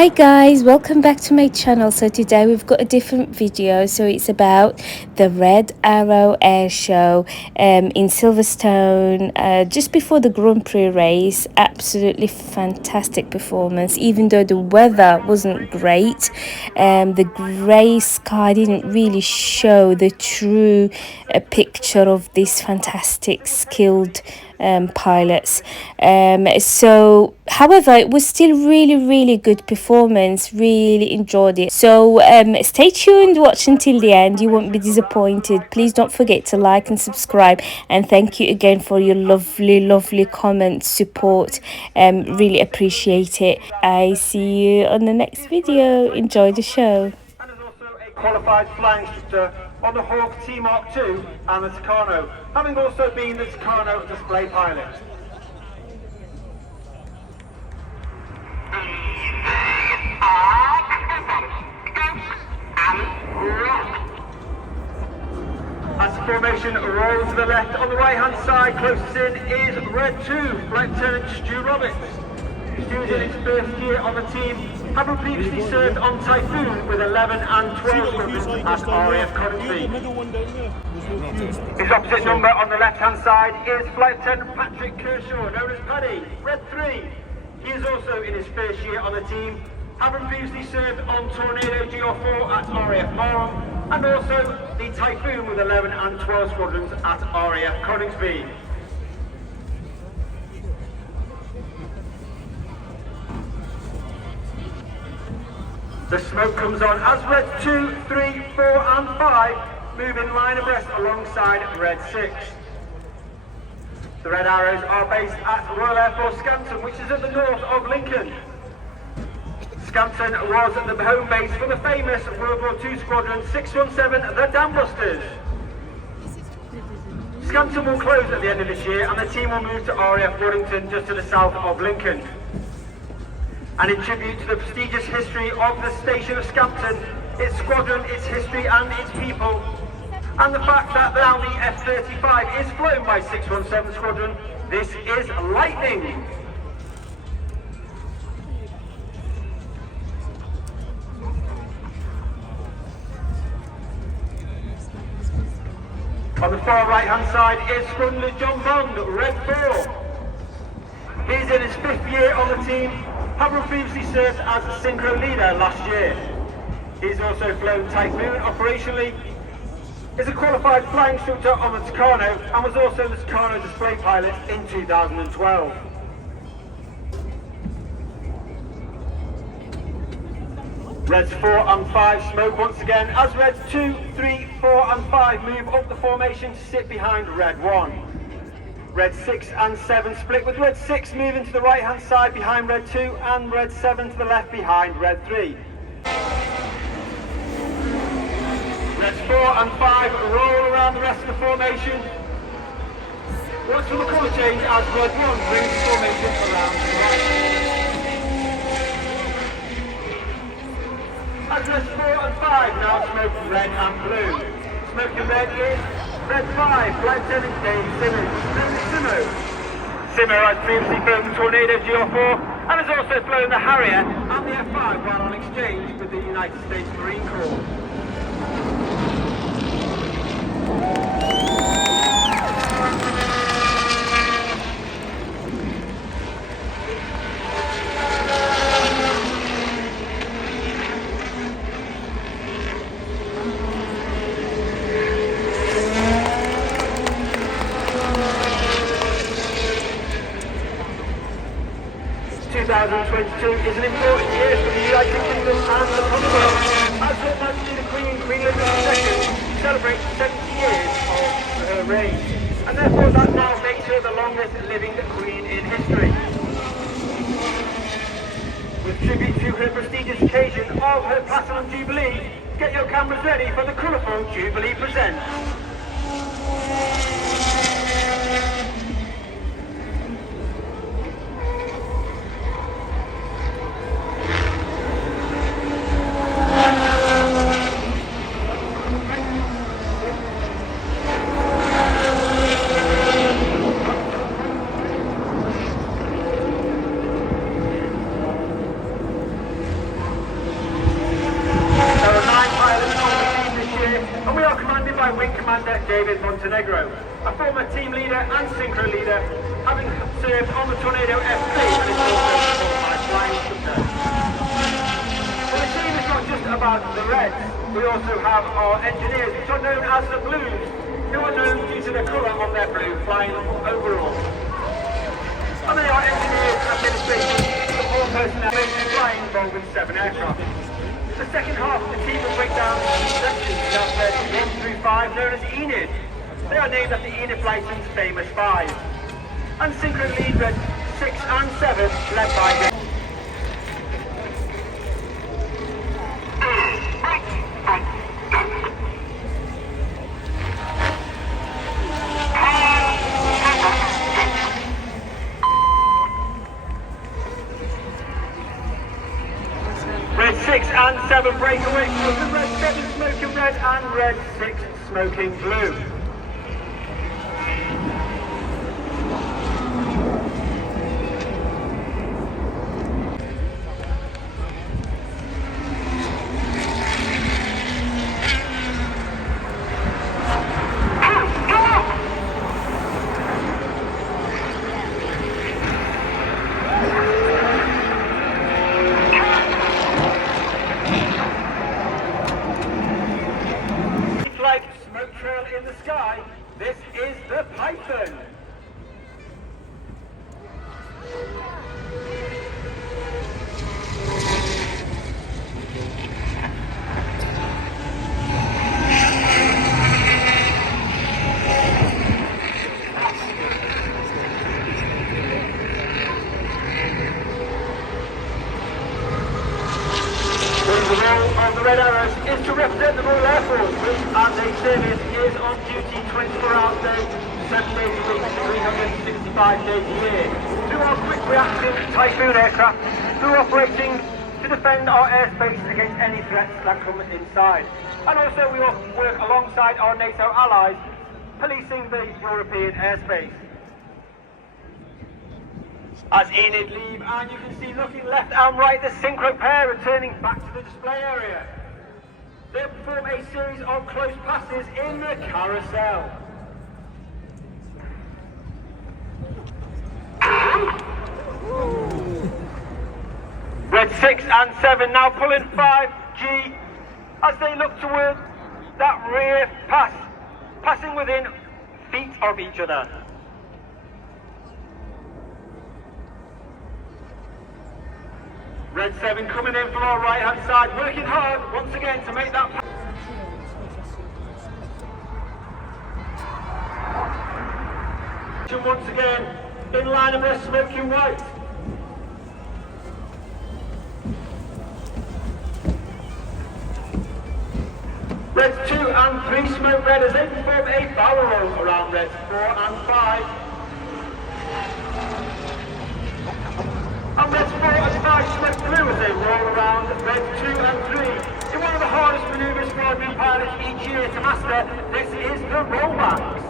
Hi guys, welcome back to my channel. So today we've got a different video. So it's about the Red Arrow Air Show in Silverstone just before the Grand Prix race. Absolutely fantastic performance, even though the weather wasn't great. The grey sky didn't really show the true picture of these fantastic skilled pilots. However, it was still really good performance. Really enjoyed it. So stay tuned, watch until the end. You won't be disappointed. Please don't forget to like and subscribe, and thank you again for your lovely comments, support. Really appreciate it. I see you on the next video. Enjoy the show. And is also a qualified flying instructor on the Hawk T Mark II and the Tucano, having also been the Tucano display pilot. As the formation rolls to the left, on the right hand side, closest in is Red 2, Flight Lieutenant Stu Roberts. Stu's in his first year on the team, having previously served on Typhoon with 11 and 12 squadrons at RAF Coventry. His opposite number on the left hand side is Flight Lieutenant Patrick Kershaw, known as Paddy, Red 3. He is also in his first year on the team, having previously served on Tornado GR4 at RAF Marham, and also the Typhoon with 11 and 12 squadrons at RAF Coningsby. The smoke comes on as Red 2, 3, 4 and 5 move in line abreast alongside Red 6. The Red Arrows are based at Royal Air Force Scampton, which is at the north of Lincoln. Scampton was the home base for the famous World War II Squadron 617, the Dambusters. Scampton will close at the end of this year, and the team will move to RAF Warrington, just to the south of Lincoln. And in tribute to the prestigious history of the station of Scampton, its squadron, its history and its people, and the fact that now the F-35 is flown by 617 Squadron, this is Lightning. On the far right hand side is Squadron Leader John Bond, Red 4. He's in his 5th year on the team, having previously served as a synchro leader last year. He's also flown Typhoon operationally, is a qualified flying instructor on the Tucano, and was also the Tucano display pilot in 2012. Reds 4 and 5 smoke once again as Reds 2, 3, 4 and 5 move up the formation to sit behind Red 1. Red 6 and 7 split, with Red 6 moving to the right hand side behind Red 2 and Red 7 to the left behind Red 3. Reds 4 and 5 roll around the rest of the formation. Watch for the colour change as Red 1 brings the formation around to the right. As Reds 4 and 5 now smoke red and blue. Smoking red is Red 5, Flight Lieutenant Dave Simmons, known as Simo. Simo has previously flown the Tornado GR4 and has also flown the Harrier and the F5 while on exchange with the United States Marine Corps. 2022 is an important year for the United Kingdom and the Commonwealth, as Her Majesty the Queen, Queen Elizabeth II, celebrates 70 years of her reign, and therefore that now makes her the longest living Queen in history. With tribute to her prestigious occasion of her Platinum Jubilee, get your cameras ready for the colourful Jubilee Presents. and we are commanded by Wing Commander David Montenegro, a former team leader and synchro leader, having served on the Tornado F3 and is also a qualified flying instructor. But the team is not just about the Reds. We also have our engineers, which are known as the Blues, who are known due to the colour of their blue flying overalls. And they are engineers, administrators, support personnel, flying involved with 7 aircraft. The second half of the team will break down sections of Reds 1 through 5, known as Enid. They are named after Enid Blyton's famous 5. And synchro lead Reds 6 and 7, led by Red 6 and 7 breakaway from Red 7 smoking red and Red 6 smoking blue. Like smoke trail in the sky, this is the Python. The role of the Red Arrows is to represent the Royal Air Force, which as a service is on duty 24 hours a day, 7 days a week, 365 days a year. Through our quick reactive Typhoon aircraft, through operating to defend our airspace against any threats that come inside. And also we work alongside our NATO allies, policing the European airspace. As Enid leave, and you can see looking left and right, the synchro pair returning back to the display area. They'll perform a series of close passes in the carousel. Red 6 and 7 now pulling 5G as they look toward that rear pass, passing within feet of each other. Red 7 coming in from our right hand side, working hard once again to make that pass. Once again, in line abreast smoking white. Reds 2 and 3 smoke red as they perform a barrel roll around Reds 4 and 5. And Reds 4 and 5 smoke blue as they roll around Reds 2 and 3. In one of the hardest manoeuvres for our new pilots each year to master, this is the rollbacks.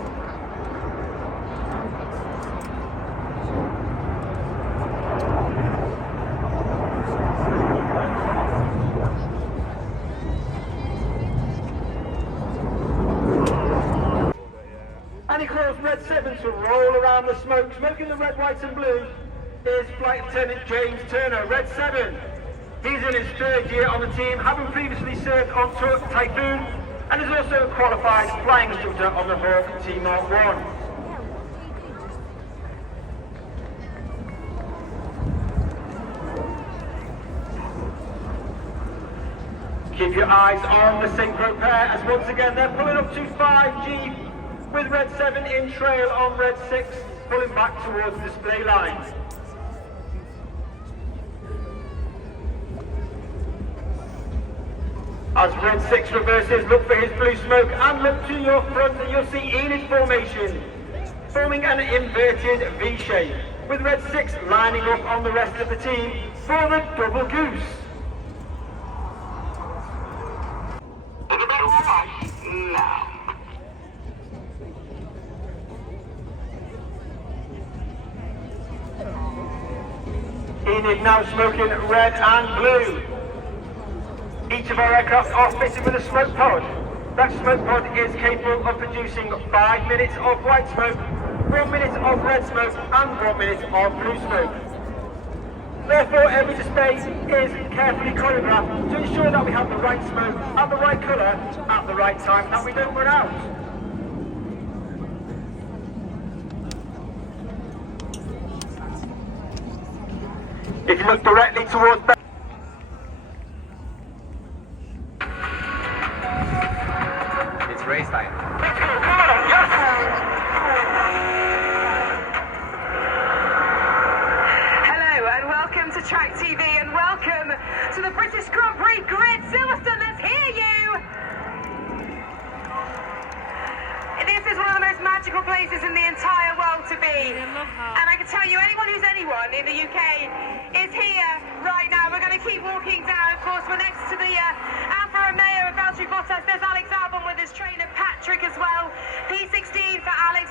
And he calls Red 7 to roll around the smoke. Smoking the red, white and blue is Flight Lieutenant James Turner, Red 7. He's in his 3rd year on the team, having previously served on Typhoon, and is also a qualified flying instructor on the Hawk T-Mark 1. Keep your eyes on the synchro pair as once again they're pulling up to 5G with Red 7 in trail on Red 6, pulling back towards the display line. As Red 6 reverses, look for his blue smoke and look to your front and you'll see Enid formation, forming an inverted V shape, with Red 6 lining up on the rest of the team for the double goose. Now. Enid now smoking red and blue. Each of our aircraft are fitted with a smoke pod That smoke pod is capable of producing 5 minutes of white smoke, 1 minute of red smoke and 1 minute of blue smoke. Therefore, every display is carefully choreographed to ensure that we have the right smoke at the right colour at the right time, that we don't run out. If you look directly towards it's race time. let's go, come on, yes! Hello and welcome to Track TV and welcome to the British Grand Prix Grid Silverstone. Let's hear you! This is one of the most magical places in the entire world to be. And I can tell you, anyone who's anyone in the UK is here right now. We're going to keep walking down. Of course, we're next to the Alfa Romeo of Valtteri Bottas. There's Alex Albon with his trainer Patrick as well. P16 for Alex.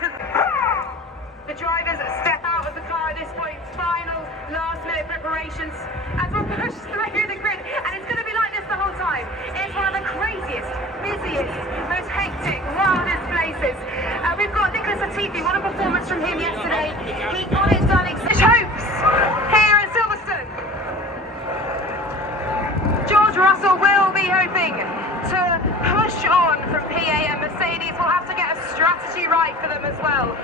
The drivers step out of the car at this point. Final last-minute preparations as we'll push through the grid. And it's going to be like this the whole time. It's one of the craziest, busiest, most hectic, wildest places. We've got Nicholas Latifi. What a performance from him yesterday. He got it done. Hopes here in Silverstone. George Russell will be hoping to push on from PA, and Mercedes will have to get a strategy right for them as well.